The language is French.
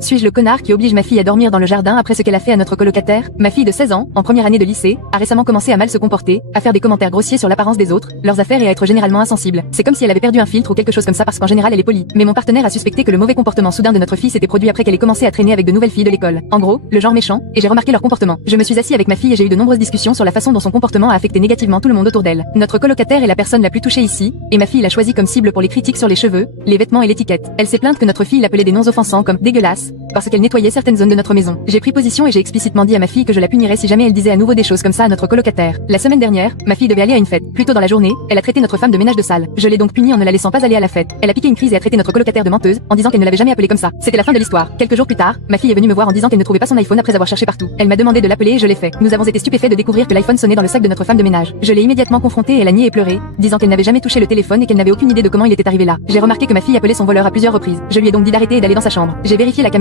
Suis-je le connard qui oblige ma fille à dormir dans le jardin après ce qu'elle a fait à notre colocataire? Ma fille de 16 ans, en première année de lycée, a récemment commencé à mal se comporter, à faire des commentaires grossiers sur l'apparence des autres, leurs affaires et à être généralement insensible. C'est comme si elle avait perdu un filtre ou quelque chose comme ça parce qu'en général elle est polie. Mais mon partenaire a suspecté que le mauvais comportement soudain de notre fille s'était produit après qu'elle ait commencé à traîner avec de nouvelles filles de l'école. En gros, le genre méchant, et j'ai remarqué leur comportement. Je me suis assis avec ma fille et j'ai eu de nombreuses discussions sur la façon dont son comportement a affecté négativement tout le monde autour d'elle. Notre colocataire est la personne la plus touchée ici, et ma fille l'a choisi comme cible pour les critiques sur les cheveux, les vêtements et l'étiquette. Elle s'est plainte que notre fille l'appelait des noms offensants comme dégueulasse, parce qu'elle nettoyait certaines zones de notre maison. J'ai pris position et j'ai explicitement dit à ma fille que je la punirais si jamais elle disait à nouveau des choses comme ça à notre colocataire. La semaine dernière, ma fille devait aller à une fête. Plus tôt dans la journée, elle a traité notre femme de ménage de salle. Je l'ai donc punie en ne la laissant pas aller à la fête. Elle a piqué une crise et a traité notre colocataire de menteuse, en disant qu'elle ne l'avait jamais appelée comme ça. C'était la fin de l'histoire. Quelques jours plus tard, ma fille est venue me voir en disant qu'elle ne trouvait pas son iPhone après avoir cherché partout. Elle m'a demandé de l'appeler et je l'ai fait. Nous avons été stupéfaits de découvrir que l'iPhone sonnait dans le sac de notre femme de ménage. Je l'ai immédiatement confrontée et elle a nié et pleuré, disant qu'elle n'avait jamais touché le téléphone et qu'elle n'avait aucune idée de comment il était arrivé là. J'ai remarqué que ma fille appelait son voleur à plusieurs reprises. Je lui ai donc dit d'arrêter et d'aller dans sa chambre. J'ai vérifié la